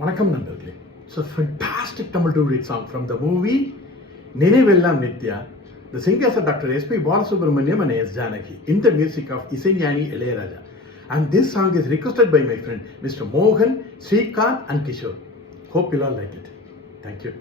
வணக்கம் நண்பர்களே. It's a fantastic Tamil to read song from the movie Ninaivellam Nithya. The singers are Dr. S.P. Balasubramaniam and S. Janaki in the music of Isaignani Ilayaraja. And this song is requested by my friend Mr. Mohan, Srikanth and Kishore. Hope you all like it. Thank you.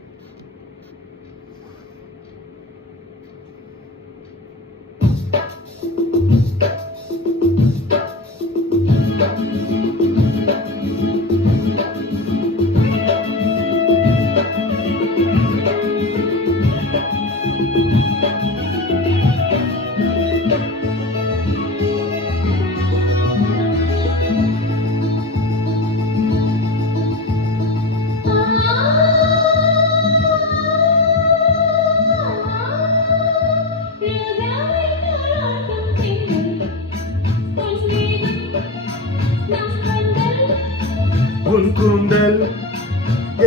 உன் கூந்தல்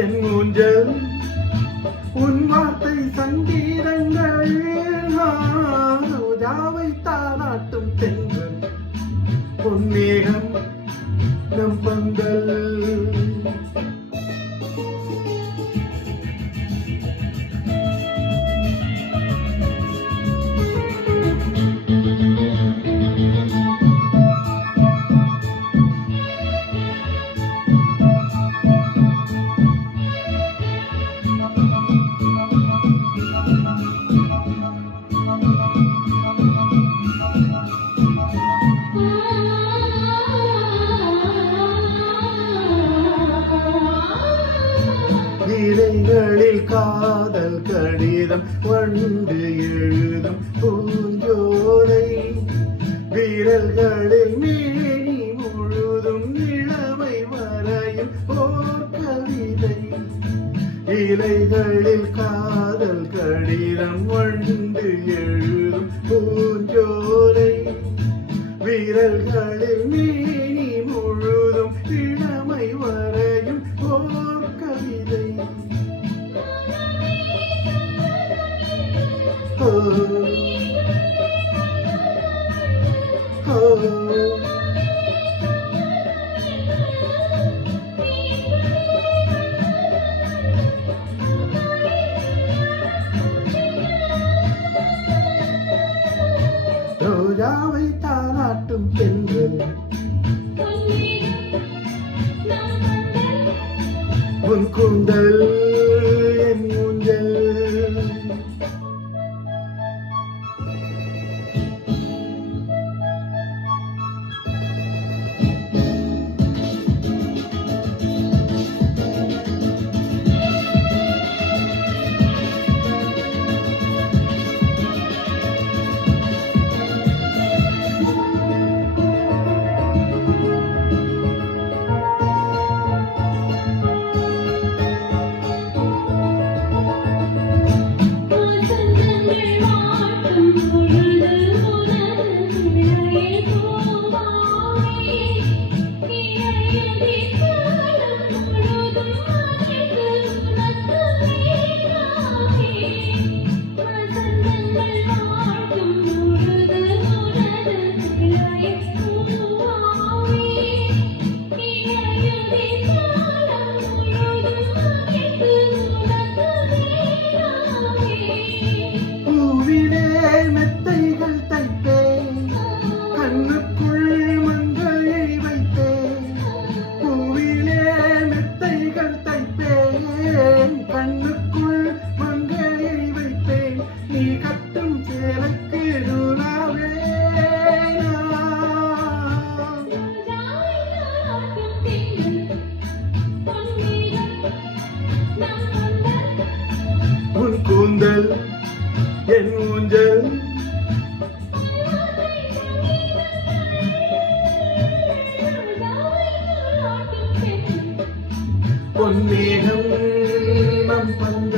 என் ஊஞ்சல் உன் வார்த்தை சங்கீதங்கள் ரோஜாவை தாராட்டும் தென்றல் பொன்னேகம் நம் பந்தல் இலைகளில் காதல் கடிதம் வண்டு எழுதும் பூஞ்சோலை விரல்களில் மேனி முழுதும் இளமை வரையும் ஓர் கவிதை இலைகளில் காதல் கடிதம் வண்டு எழுதும் பூஞ்சோலை விரல்களில் மேனி முழுதும் இளமை வரையும் ஓர் கவிதை ரோஜாவை தாராட்டும் தென்றல் உன் கூந்தல் என் ஊஞ்சல் மெத்தைகள் தைப்பேன் கண்ணுக்குள் மங்கையை வைப்பேன் பூவிலே மெத்தைகள் தைப்பேன் கண்ணுக்குள் மங்கையை வைப்பேன் நீ கட்டும் சேலைக்கு நூலாவே உன் கூந்தல் என் ஊஞ்சல் பொன்னேகம் நம் பந்தல்